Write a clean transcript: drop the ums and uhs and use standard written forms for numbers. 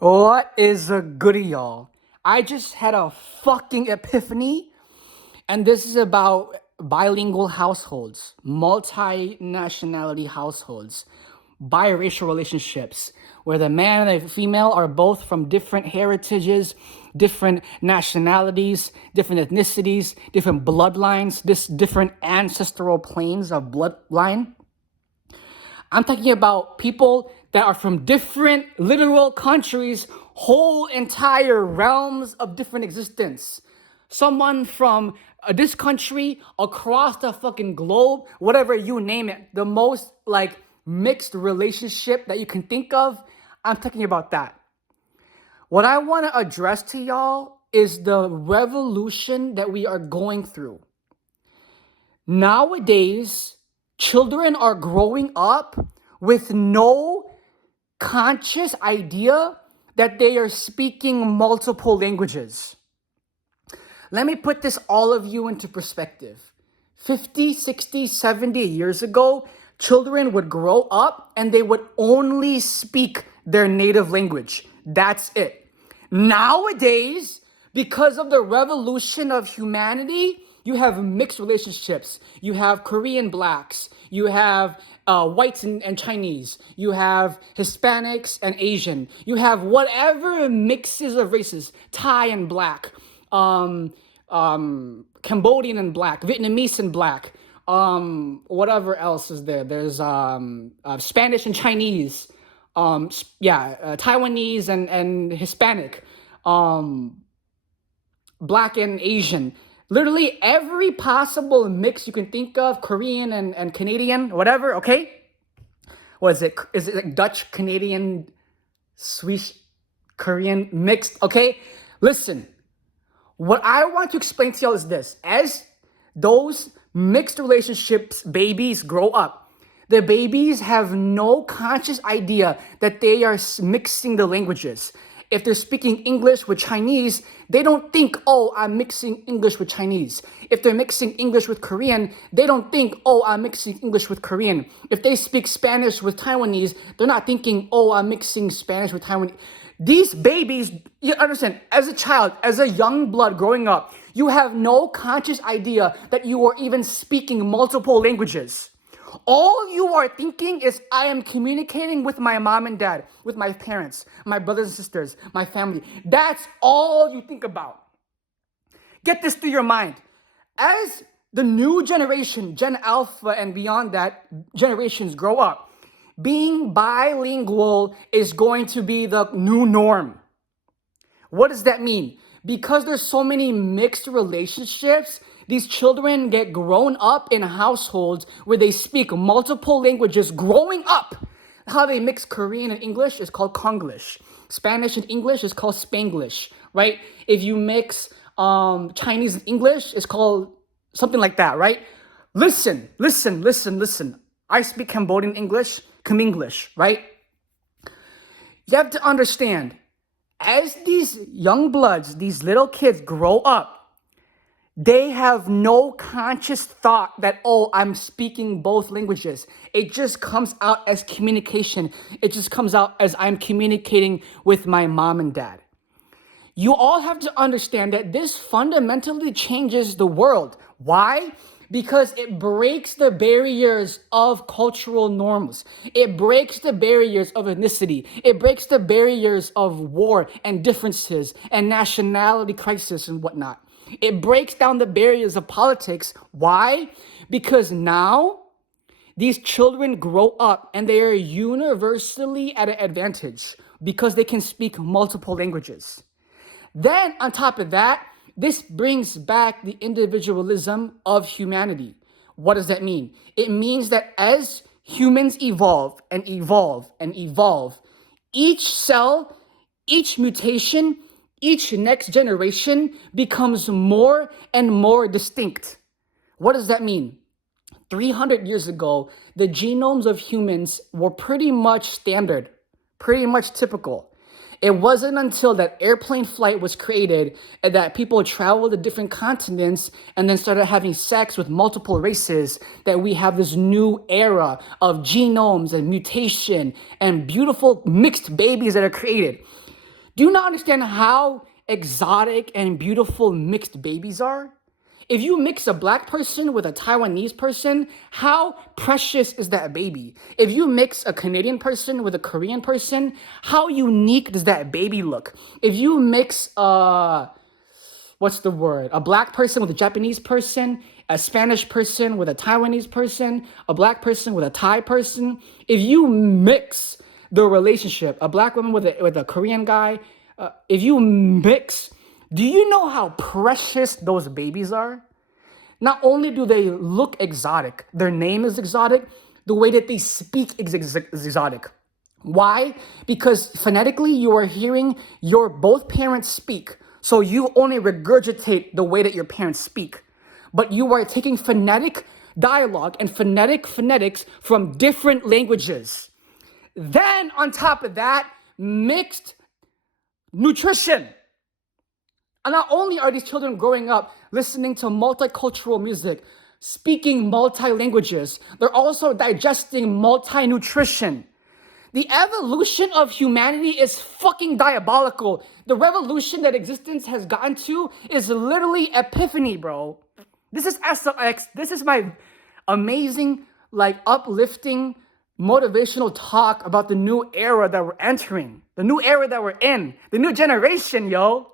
What is a goodie, y'all? I just had a fucking epiphany, and this is about bilingual households, multinationality households, biracial relationships, where the man and the female are both from different heritages, different nationalities, different ethnicities, different bloodlines, different ancestral planes of bloodline. I'm talking about people that are from different literal countries, whole entire realms of different existence. Someone from this country across the fucking globe, whatever you name it, the most like mixed relationship that you can think of. I'm talking about that. What I want to address to y'all is the revolution that we are going through. Nowadays, children are growing up with no conscious idea that they are speaking multiple languages. Let me put this all of you into perspective. 50, 60, 70 years ago, children would grow up and they would only speak their native language. That's it. Nowadays, because of the revolution of humanity, you have mixed relationships. You have Korean blacks. You have whites and Chinese. You have Hispanics and Asian. You have whatever mixes of races, Thai and black, Cambodian and black, Vietnamese and black. Whatever else is there? There's Spanish and Chinese. Taiwanese and Hispanic. Black and Asian. Literally every possible mix you can think of, Korean and Canadian, whatever, okay? What is it? Is it like Dutch, Canadian, Swiss, Korean mixed, okay? Listen, what I want to explain to y'all is this. As those mixed relationships babies grow up, the babies have no conscious idea that they are mixing the languages. If they're speaking English with Chinese, they don't think, oh, I'm mixing English with Chinese. If they're mixing English with Korean, they don't think, oh, I'm mixing English with Korean. If they speak Spanish with Taiwanese, they're not thinking, oh, I'm mixing Spanish with Taiwanese. These babies, you understand, as a child, as a young blood growing up, you have no conscious idea that you are even speaking multiple languages. All you are thinking is, I am communicating with my mom and dad, with my parents, my brothers and sisters, my family. That's all you think about. Get this through your mind. As the new generation, Gen Alpha and beyond that, generations grow up, being bilingual is going to be the new norm. What does that mean? Because there's so many mixed relationships, these children get grown up in households where they speak multiple languages growing up. How they mix Korean and English is called Konglish. Spanish and English is called Spanglish, right? If you mix Chinese and English, it's called something like that, right? Listen. I speak Cambodian English, Khmer, right? You have to understand, as these young bloods, these little kids grow up, they have no conscious thought that, oh, I'm speaking both languages. It just comes out as communication. It just comes out as I'm communicating with my mom and dad. You all have to understand that this fundamentally changes the world. Why? Because it breaks the barriers of cultural norms. It breaks the barriers of ethnicity. It breaks the barriers of war and differences and nationality crisis and whatnot. It breaks down the barriers of politics. Why? Because now these children grow up and they are universally at an advantage because they can speak multiple languages. Then, on top of that, this brings back the individualism of humanity. What does that mean? It means that as humans evolve and evolve and evolve, each cell, each mutation, each next generation becomes more and more distinct. What does that mean? 300 years ago, the genomes of humans were pretty much standard, pretty much typical. It wasn't until that airplane flight was created and that people traveled to different continents and then started having sex with multiple races that we have this new era of genomes and mutation and beautiful mixed babies that are created. Do you not understand how exotic and beautiful mixed babies are? If you mix a black person with a Taiwanese person, how precious is that baby? If you mix a Canadian person with a Korean person, how unique does that baby look? If you mix what's the word? A black person with a Japanese person, a Spanish person with a Taiwanese person, a black person with a Thai person. If you mix the relationship, a black woman with a Korean guy, if you mix, do you know how precious those babies are? Not only do they look exotic, their name is exotic, the way that they speak is exotic. Why? Because phonetically you are hearing your both parents speak. So you only regurgitate the way that your parents speak. But you are taking phonetic dialogue and phonetics from different languages. Then on top of that, mixed nutrition. And not only are these children growing up listening to multicultural music, speaking multi-languages, they're also digesting multi-nutrition. The evolution of humanity is fucking diabolical. The revolution that existence has gotten to is literally epiphany, bro. This is SLX. This is my amazing, like, uplifting, motivational talk about the new era that we're entering, the new era that we're in, the new generation, yo.